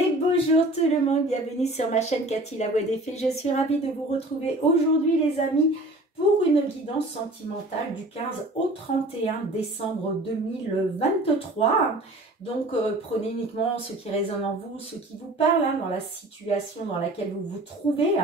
Et bonjour tout le monde, bienvenue sur ma chaîne Cathy la Voix des Fées. Je suis ravie de vous retrouver aujourd'hui les amis pour une guidance sentimentale du 15 au 31 décembre 2023. Donc prenez uniquement ce qui résonne en vous, ce qui vous parle dans la situation dans laquelle vous vous trouvez.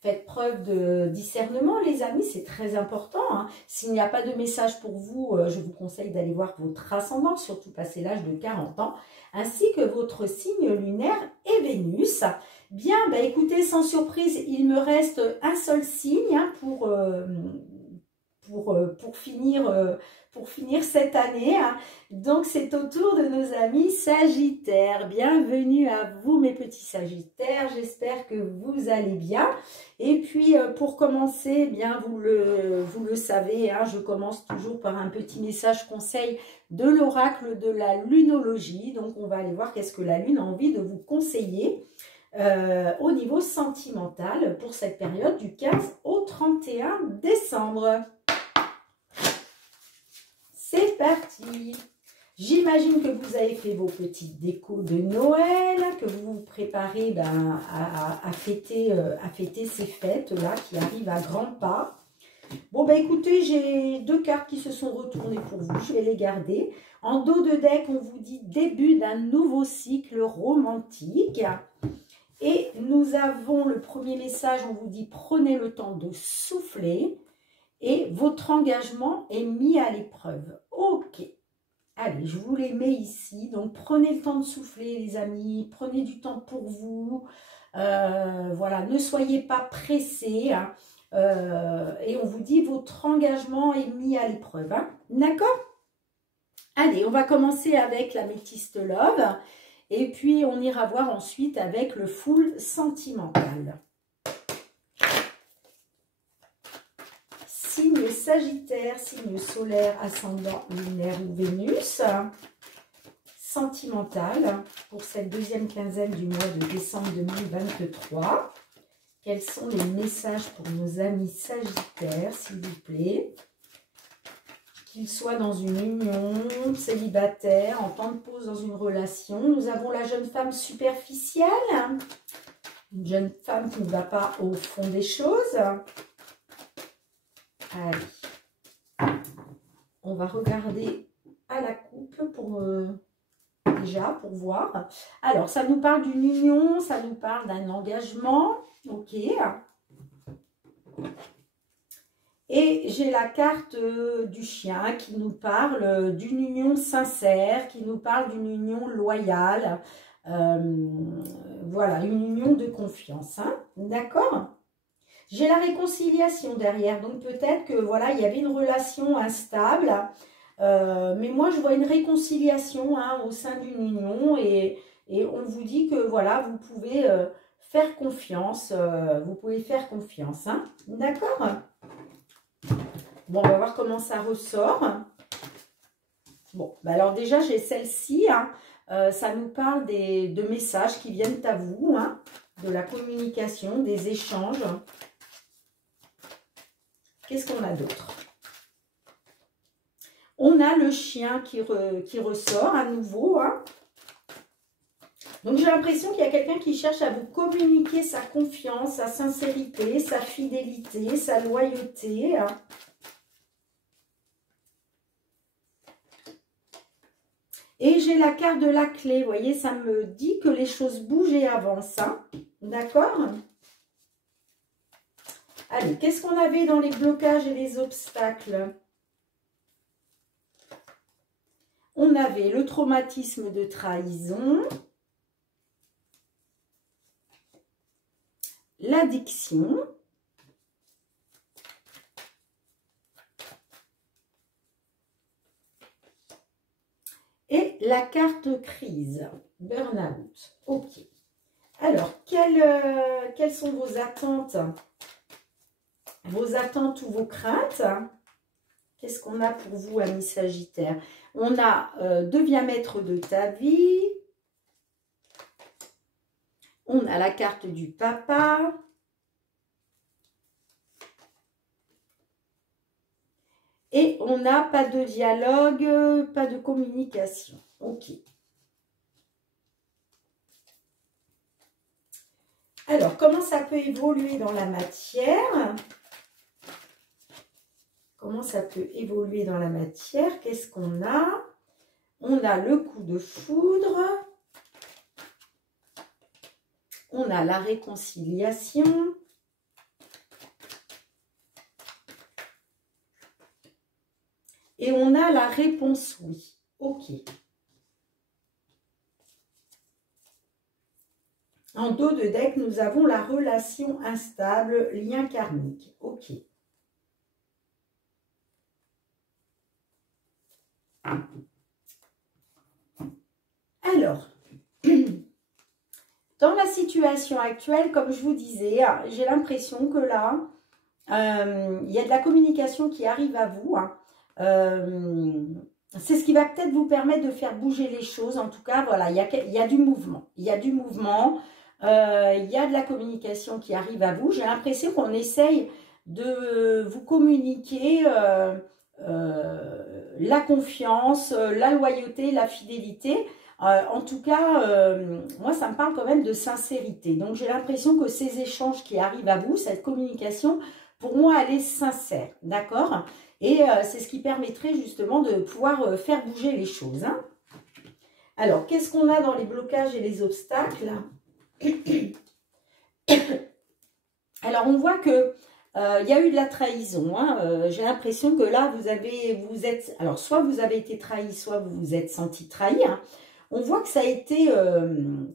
Faites preuve de discernement les amis, c'est très important. S'il n'y a pas de message pour vous, je vous conseille d'aller voir votre ascendant, surtout passé l'âge de 40 ans. Ainsi que votre signe lunaire et Vénus. Bien, écoutez, sans surprise, il me reste un seul signe pour finir cette année. Donc, c'est au tour de nos amis Sagittaires. Bienvenue à vous, mes petits Sagittaires. J'espère que vous allez bien. Et puis, pour commencer, bien, vous le savez, je commence toujours par un petit message conseil de l'oracle de la lunologie. Donc, on va aller voir qu'est-ce que la lune a envie de vous conseiller au niveau sentimental pour cette période du 15 au 31 décembre. C'est parti! J'imagine que vous avez fait vos petites décos de Noël, que vous vous préparez à fêter ces fêtes-là qui arrivent à grands pas. Bon, écoutez, j'ai deux cartes qui se sont retournées pour vous, je vais les garder. En dos de deck, on vous dit début d'un nouveau cycle romantique. Et nous avons le premier message, on vous dit prenez le temps de souffler. Et votre engagement est mis à l'épreuve. Ok. Allez, je vous les mets ici. Donc, prenez le temps de souffler, les amis. Prenez du temps pour vous. Voilà, ne soyez pas pressés. Et on vous dit, votre engagement est mis à l'épreuve. D'accord? Allez, on va commencer avec la Métiste Love. Et puis, on ira voir ensuite avec le full sentimental. Signe Sagittaire, signe solaire, ascendant, lunaire ou Vénus. Sentimental pour cette deuxième quinzaine du mois de décembre 2023. Quels sont les messages pour nos amis Sagittaires, s'il vous plaît? Qu'ils soient dans une union, célibataire, en temps de pause dans une relation. Nous avons la jeune femme superficielle. Une jeune femme qui ne va pas au fond des choses. Allez, on va regarder à la coupe pour pour voir. Alors, ça nous parle d'une union, ça nous parle d'un engagement, ok. Et j'ai la carte du chien qui nous parle d'une union sincère, qui nous parle d'une union loyale. Voilà, une union de confiance, d'accord ? J'ai la réconciliation derrière, donc peut-être que voilà, il y avait une relation instable, mais moi je vois une réconciliation au sein d'une union et on vous dit que voilà, vous pouvez faire confiance, d'accord? Bon, on va voir comment ça ressort. Bon, alors déjà j'ai celle-ci, ça nous parle de messages qui viennent à vous, de la communication, des échanges. Qu'est-ce qu'on a d'autre? On a le chien qui ressort à nouveau. Donc, j'ai l'impression qu'il y a quelqu'un qui cherche à vous communiquer sa confiance, sa sincérité, sa fidélité, sa loyauté. Et j'ai la carte de la clé. Vous voyez, ça me dit que les choses bougent et avancent. D'accord ? Allez, qu'est-ce qu'on avait dans les blocages et les obstacles? On avait le traumatisme de trahison, l'addiction, et la carte crise, burn-out. Ok. Alors, quelles sont vos attentes? Vos attentes ou vos craintes? Qu'est-ce qu'on a pour vous, amis Sagittaires? On a deviens maître de ta vie. On a la carte du papa. Et on n'a pas de dialogue, pas de communication. Ok. Alors, comment ça peut évoluer dans la matière? Comment ça peut évoluer dans la matière? Qu'est-ce qu'on a? On a le coup de foudre. On a la réconciliation. Et on a la réponse oui. Ok. En dos de deck, nous avons la relation instable, lien karmique. Ok. Alors, dans la situation actuelle, comme je vous disais, j'ai l'impression que là, il y a de la communication qui arrive à vous. C'est ce qui va peut-être vous permettre de faire bouger les choses. En tout cas, voilà, il y a du mouvement. Il y a du mouvement. Il y a de la communication qui arrive à vous. J'ai l'impression qu'on essaye de vous communiquer la confiance, la loyauté, la fidélité. En tout cas, moi, ça me parle quand même de sincérité. Donc, j'ai l'impression que ces échanges qui arrivent à vous, cette communication, pour moi, elle est sincère, d'accord? Et c'est ce qui permettrait justement de pouvoir faire bouger les choses. Hein. Alors, qu'est-ce qu'on a dans les blocages et les obstacles? Alors, on voit que il y a eu de la trahison. Hein. J'ai l'impression que là, vous êtes... Alors, soit vous avez été trahi, soit vous vous êtes senti trahi. Hein. On voit que ça a été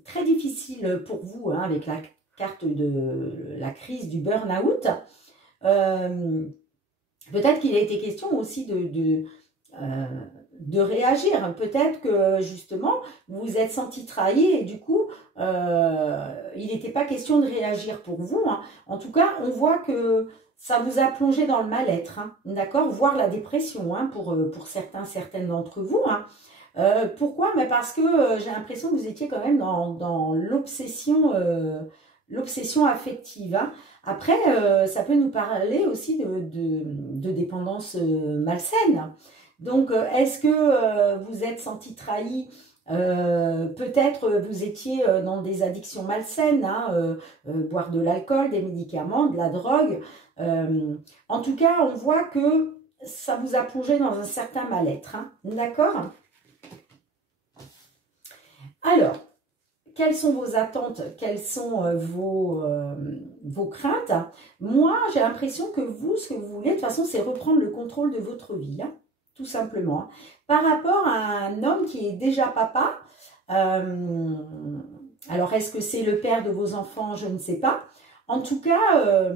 très difficile pour vous, hein, avec la carte de la crise du burn-out. Peut-être qu'il a été question aussi de réagir. Peut-être que, justement, vous vous êtes senti trahi et du coup, il n'était pas question de réagir pour vous. Hein. En tout cas, on voit que ça vous a plongé dans le mal-être, hein, d'accord, voire la dépression, hein, pour certaines d'entre vous. Hein. Pourquoi? Mais parce que j'ai l'impression que vous étiez quand même dans l'obsession affective. Hein. Après, ça peut nous parler aussi de dépendance malsaine. Donc, est-ce que vous êtes senti trahi? Peut-être vous étiez dans des addictions malsaines, hein, boire de l'alcool, des médicaments, de la drogue. En tout cas, on voit que ça vous a plongé dans un certain mal-être. Hein, d'accord? Alors, quelles sont vos attentes? Quelles sont vos craintes? Moi, j'ai l'impression que vous, ce que vous voulez, de toute façon, c'est reprendre le contrôle de votre vie, hein, tout simplement. Hein. Par rapport à un homme qui est déjà papa, alors est-ce que c'est le père de vos enfants? Je ne sais pas. En tout cas,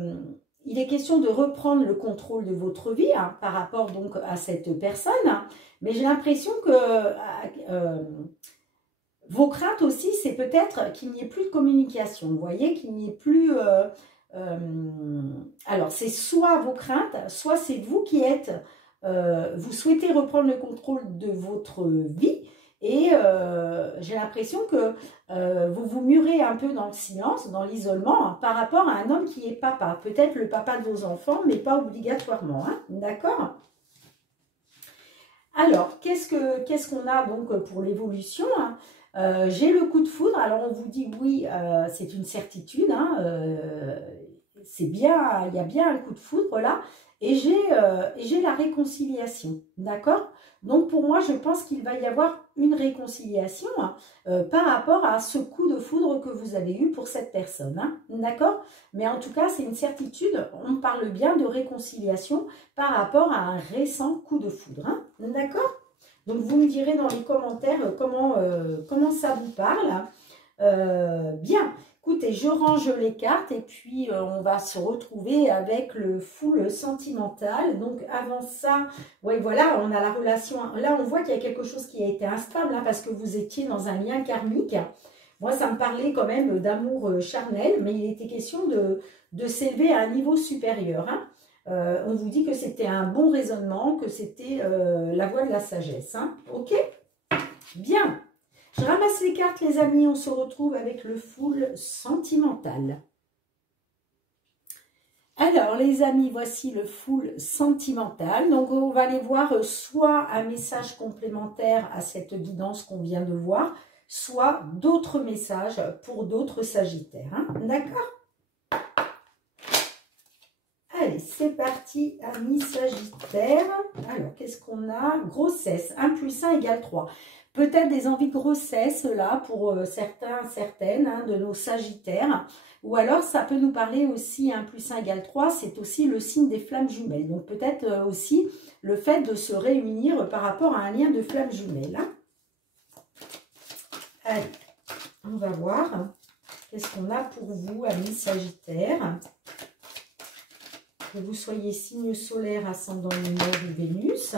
il est question de reprendre le contrôle de votre vie, hein, par rapport donc à cette personne. Hein. Mais j'ai l'impression que... vos craintes aussi, c'est peut-être qu'il n'y ait plus de communication. Vous voyez, qu'il n'y ait plus... alors, c'est soit vos craintes, soit c'est vous qui êtes... vous souhaitez reprendre le contrôle de votre vie. Et j'ai l'impression que vous vous murez un peu dans le silence, dans l'isolement, hein, par rapport à un homme qui est papa. Peut-être le papa de vos enfants, mais pas obligatoirement. Hein, d'accord ? Alors, qu'est-ce qu'on a donc pour l'évolution, hein? J'ai le coup de foudre. Alors, on vous dit oui, c'est une certitude. Hein, c'est bien, il y a bien un coup de foudre là. Et j'ai la réconciliation. D'accord? Donc, pour moi, je pense qu'il va y avoir une réconciliation, hein, par rapport à ce coup de foudre que vous avez eu pour cette personne. Hein, d'accord? Mais en tout cas, c'est une certitude. On parle bien de réconciliation par rapport à un récent coup de foudre. Hein, d'accord? Donc, vous me direz dans les commentaires comment ça vous parle. Bien, écoutez, je range les cartes et puis on va se retrouver avec le full sentimental. Donc, avant ça, ouais, voilà, on a la relation. Là, on voit qu'il y a quelque chose qui a été instable, hein, parce que vous étiez dans un lien karmique. Moi, ça me parlait quand même d'amour charnel, mais il était question de s'élever à un niveau supérieur. Hein. On vous dit que c'était un bon raisonnement, que c'était la voie de la sagesse. Hein. Ok? Bien. Je ramasse les cartes, les amis. On se retrouve avec le full sentimental. Alors, les amis, voici le full sentimental. Donc, on va aller voir soit un message complémentaire à cette guidance qu'on vient de voir, soit d'autres messages pour d'autres Sagittaires. Hein. D'accord? Allez, c'est parti, amis Sagittaires. Alors, qu'est-ce qu'on a? Grossesse, 1 + 1 = 3. Peut-être des envies de grossesse, là, pour certains, certaines, hein, de nos Sagittaires. Ou alors, ça peut nous parler aussi, 1 + 1 = 3, c'est aussi le signe des flammes jumelles. Donc, peut-être aussi le fait de se réunir par rapport à un lien de flammes jumelles. Hein. Allez, on va voir. Qu'est-ce qu'on a pour vous, amis Sagittaires? Que vous soyez signe solaire, ascendant lunaire ou Vénus.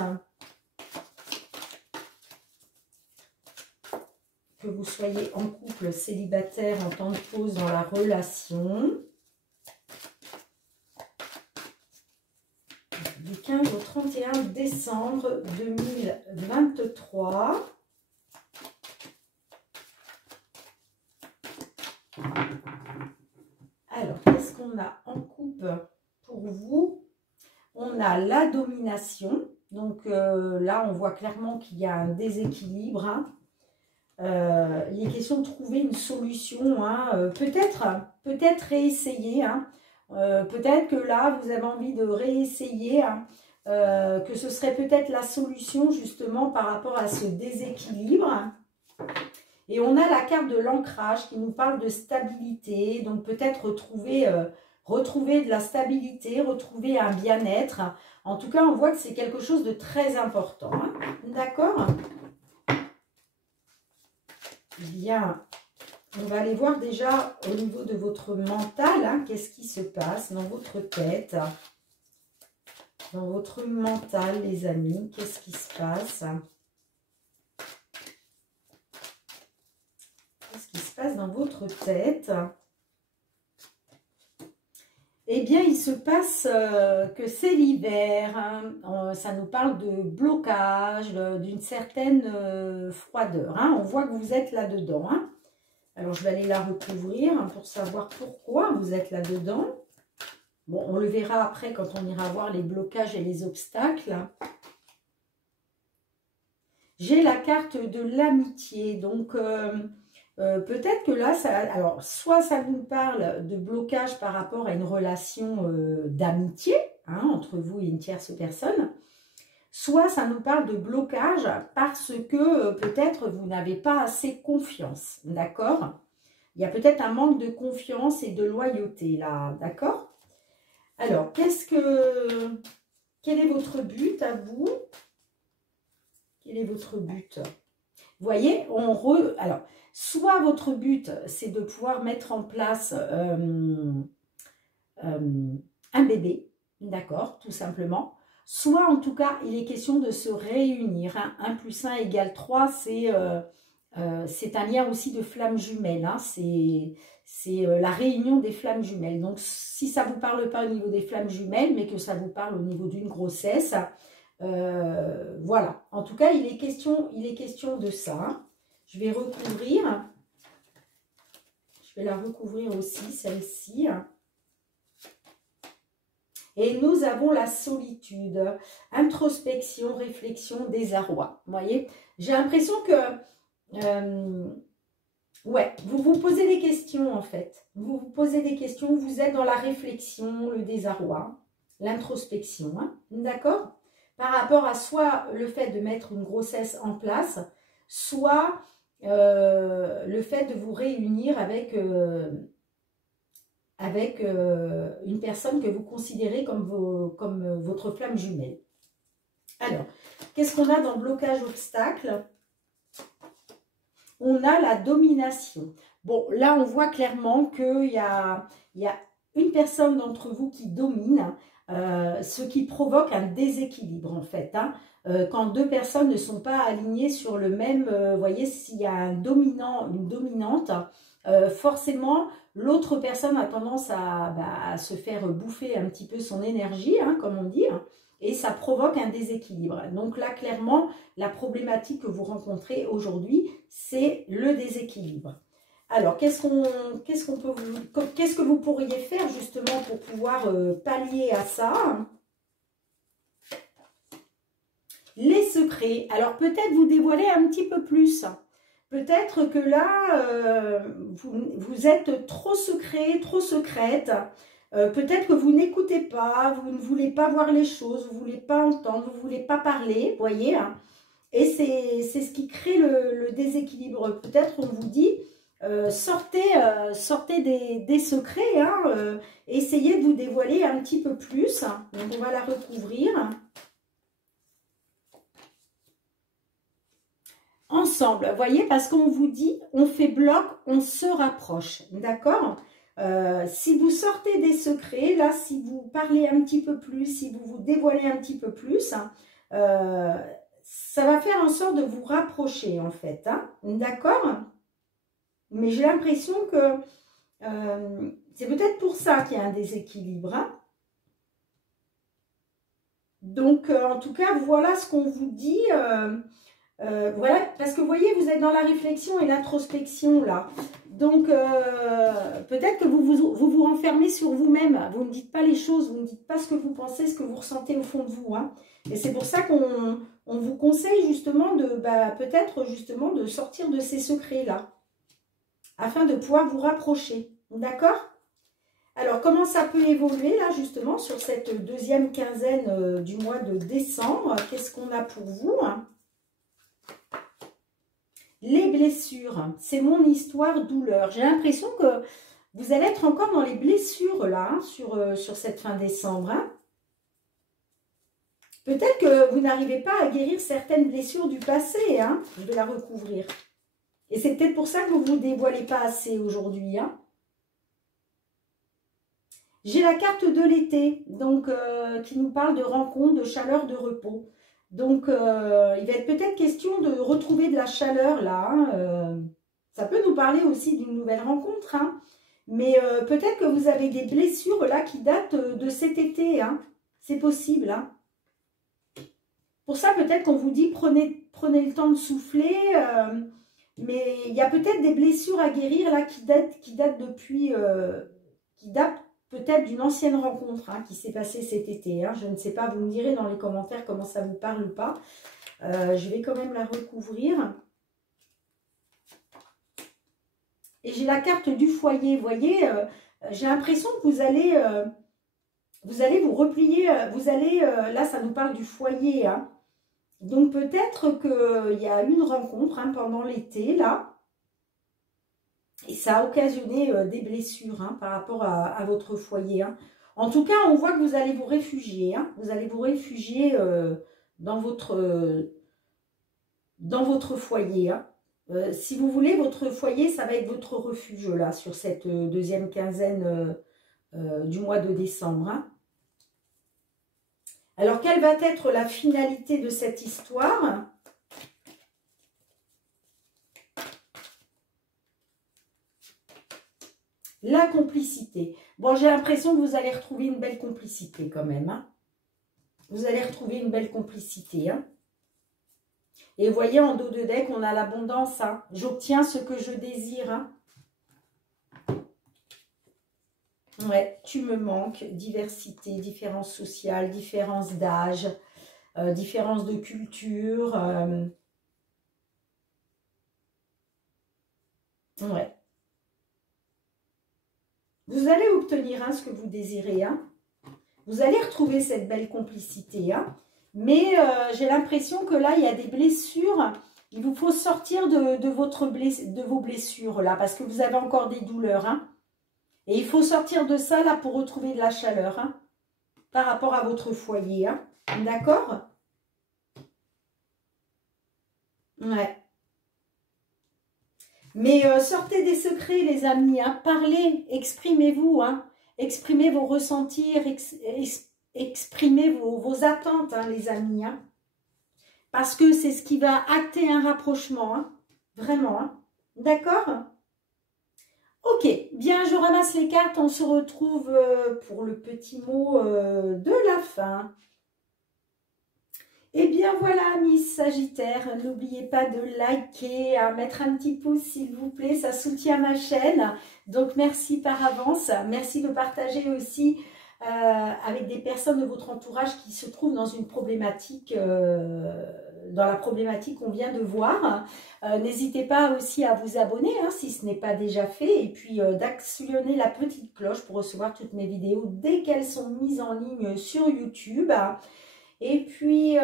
Que vous soyez en couple, célibataire, en temps de pause dans la relation. Du 15 au 31 décembre 2023. Alors, qu'est-ce qu'on a en couple pour vous? On a la domination. Donc là, on voit clairement qu'il y a un déséquilibre. Hein. Il est question de trouver une solution. Hein. Peut-être réessayer. Hein. Peut-être que là, vous avez envie de réessayer. Hein. Que ce serait peut-être la solution justement par rapport à ce déséquilibre. Et on a la carte de l'ancrage qui nous parle de stabilité. Donc peut-être retrouver de la stabilité, retrouver un bien-être. En tout cas, on voit que c'est quelque chose de très important. Hein. D'accord? Bien, on va aller voir déjà au niveau de votre mental. Hein, qu'est-ce qui se passe dans votre tête? Dans votre mental, les amis, qu'est-ce qui se passe? Qu'est-ce qui se passe dans votre tête? Eh bien, il se passe que c'est l'hiver. Hein. Ça nous parle de blocage, d'une certaine froideur. Hein. On voit que vous êtes là-dedans. Hein. Alors, je vais aller la recouvrir hein, pour savoir pourquoi vous êtes là-dedans. Bon, on le verra après quand on ira voir les blocages et les obstacles. J'ai la carte de l'amitié. Donc, peut-être que là, alors, soit ça nous parle de blocage par rapport à une relation d'amitié hein, entre vous et une tierce personne, soit ça nous parle de blocage parce que peut-être vous n'avez pas assez confiance, d'accord? Il y a peut-être un manque de confiance et de loyauté là, d'accord? Alors, quel est votre but à vous? Quel est votre but? Vous voyez, alors, soit votre but, c'est de pouvoir mettre en place un bébé, d'accord, tout simplement. Soit, en tout cas, il est question de se réunir. Hein. 1 + 1 = 3, c'est un lien aussi de flammes jumelles. Hein. C'est la réunion des flammes jumelles. Donc, si ça ne vous parle pas au niveau des flammes jumelles, mais que ça vous parle au niveau d'une grossesse, voilà. En tout cas, il est question de ça. Hein. Je vais recouvrir. Je vais la recouvrir aussi, celle-ci. Et nous avons la solitude, introspection, réflexion, désarroi. Vous voyez, j'ai l'impression que, ouais, vous vous posez des questions en fait. Vous vous posez des questions, vous êtes dans la réflexion, le désarroi, l'introspection, hein, d'accord? Par rapport à soit le fait de mettre une grossesse en place, soit le fait de vous réunir avec une personne que vous considérez comme votre flamme jumelle. Alors, qu'est-ce qu'on a dans blocage obstacle? On a la domination. Bon, là, on voit clairement qu'il y a une personne d'entre vous qui domine, ce qui provoque un déséquilibre, en fait. Hein. Quand deux personnes ne sont pas alignées sur le même, vous voyez, s'il y a un dominant, une dominante, forcément, l'autre personne a tendance à se faire bouffer un petit peu son énergie, hein, comme on dit, hein, et ça provoque un déséquilibre. Donc là, clairement, la problématique que vous rencontrez aujourd'hui, c'est le déséquilibre. Alors, qu'est-ce que vous pourriez faire justement pour pouvoir pallier à ça? Les secrets. Alors, peut-être vous dévoiler un petit peu plus. Peut-être que là, vous êtes trop secret, trop secrète. Peut-être que vous n'écoutez pas, vous ne voulez pas voir les choses, vous ne voulez pas entendre, vous ne voulez pas parler, vous voyez, hein. Et c'est ce qui crée le déséquilibre. Peut-être on vous dit, sortez des secrets, hein, essayez de vous dévoiler un petit peu plus. Donc on va la recouvrir. Ensemble, vous voyez, parce qu'on vous dit, on fait bloc, on se rapproche, d'accord? Si vous sortez des secrets, là, si vous parlez un petit peu plus, si vous vous dévoilez un petit peu plus, ça va faire en sorte de vous rapprocher, en fait, hein, d'accord? Mais j'ai l'impression que c'est peut-être pour ça qu'il y a un déséquilibre, hein. Donc, en tout cas, voilà ce qu'on vous dit. Voilà, parce que vous voyez, vous êtes dans la réflexion et l'introspection, là. Donc, peut-être que vous renfermez sur vous-même. Vous ne dites pas les choses, vous ne dites pas ce que vous pensez, ce que vous ressentez au fond de vous, hein. Et c'est pour ça qu'on vous conseille justement de, peut-être justement de sortir de ces secrets-là, afin de pouvoir vous rapprocher. D'accord ? Alors, comment ça peut évoluer, là, justement, sur cette deuxième quinzaine du mois de décembre? Qu'est-ce qu'on a pour vous, hein? Les blessures, c'est mon histoire douleur. J'ai l'impression que vous allez être encore dans les blessures, là, hein, sur cette fin décembre, hein. Peut-être que vous n'arrivez pas à guérir certaines blessures du passé, hein. Je vais la recouvrir. Et c'est peut-être pour ça que vous ne vous dévoilez pas assez aujourd'hui, hein. J'ai la carte de l'été, donc qui nous parle de rencontre, de chaleur, de repos. Donc, il va être peut-être question de retrouver de la chaleur, là, hein. Ça peut nous parler aussi d'une nouvelle rencontre, hein. Mais peut-être que vous avez des blessures, là, qui datent de cet été, hein. C'est possible, hein. Pour ça, peut-être qu'on vous dit, prenez le temps de souffler. Mais il y a peut-être des blessures à guérir, là, qui datent depuis... qui datent peut-être d'une ancienne rencontre, hein, qui s'est passée cet été, hein. Je ne sais pas, vous me direz dans les commentaires comment ça vous parle ou pas. Je vais quand même la recouvrir. Et j'ai la carte du foyer, vous voyez, j'ai l'impression que vous allez vous replier, là ça nous parle du foyer, hein. Donc peut-être qu'il y a une rencontre, hein, pendant l'été, là. Et ça a occasionné des blessures, hein, par rapport à votre foyer, hein. En tout cas, on voit que vous allez vous réfugier, hein. Vous allez vous réfugier dans votre foyer, hein. Si vous voulez, votre foyer, ça va être votre refuge, là, sur cette deuxième quinzaine du mois de décembre, hein. Alors, quelle va être la finalité de cette histoire ? La complicité. Bon, j'ai l'impression que vous allez retrouver une belle complicité quand même, hein. Vous allez retrouver une belle complicité, hein. Et vous voyez, en dos de deck, on a l'abondance, hein. J'obtiens ce que je désire, hein. Ouais, tu me manques. Diversité, différence sociale, différence d'âge, différence de culture. Ouais. Vous allez obtenir, hein, ce que vous désirez, hein. Vous allez retrouver cette belle complicité, hein. Mais j'ai l'impression que là, il y a des blessures. Il vous faut sortir de vos blessures, là, parce que vous avez encore des douleurs, hein. Et il faut sortir de ça, là, pour retrouver de la chaleur, hein, par rapport à votre foyer, hein. D'accord ? Ouais. Mais sortez des secrets, les amis, hein. Parlez, exprimez-vous, hein. Exprimez vos ressentis, exprimez vos attentes, hein, les amis, hein. Parce que c'est ce qui va acter un rapprochement, hein. Vraiment, hein. D'accord ? Ok, bien, je ramasse les cartes. On se retrouve pour le petit mot de la fin. Et bien voilà, Miss Sagittaire, n'oubliez pas de liker, à mettre un petit pouce s'il vous plaît, ça soutient ma chaîne. Donc merci par avance, merci de partager aussi avec des personnes de votre entourage qui se trouvent dans une problématique dans la problématique qu'on vient de voir. N'hésitez pas aussi à vous abonner hein, si ce n'est pas déjà fait, et puis d'actionner la petite cloche pour recevoir toutes mes vidéos dès qu'elles sont mises en ligne sur YouTube. Et puis,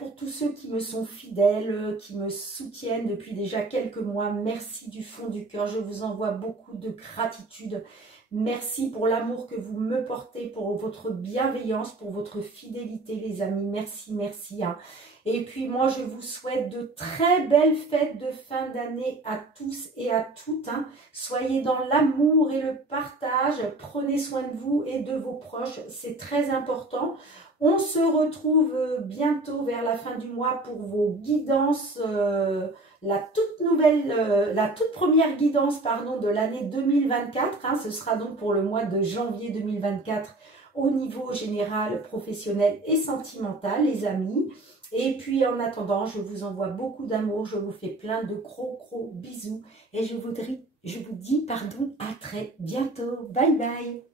pour tous ceux qui me sont fidèles, qui me soutiennent depuis déjà quelques mois, merci du fond du cœur. Je vous envoie beaucoup de gratitude. Merci pour l'amour que vous me portez, pour votre bienveillance, pour votre fidélité, les amis. Merci, merci. Hein. Et puis, moi, je vous souhaite de très belles fêtes de fin d'année à tous et à toutes. Hein. Soyez dans l'amour et le partage. Prenez soin de vous et de vos proches. C'est très important. On se retrouve bientôt vers la fin du mois pour vos guidances, la toute première guidance pardon, de l'année 2024. Hein, ce sera donc pour le mois de janvier 2024 au niveau général, professionnel et sentimental, les amis. Et puis en attendant, je vous envoie beaucoup d'amour, je vous fais plein de gros bisous et je vous dis à très bientôt. Bye bye.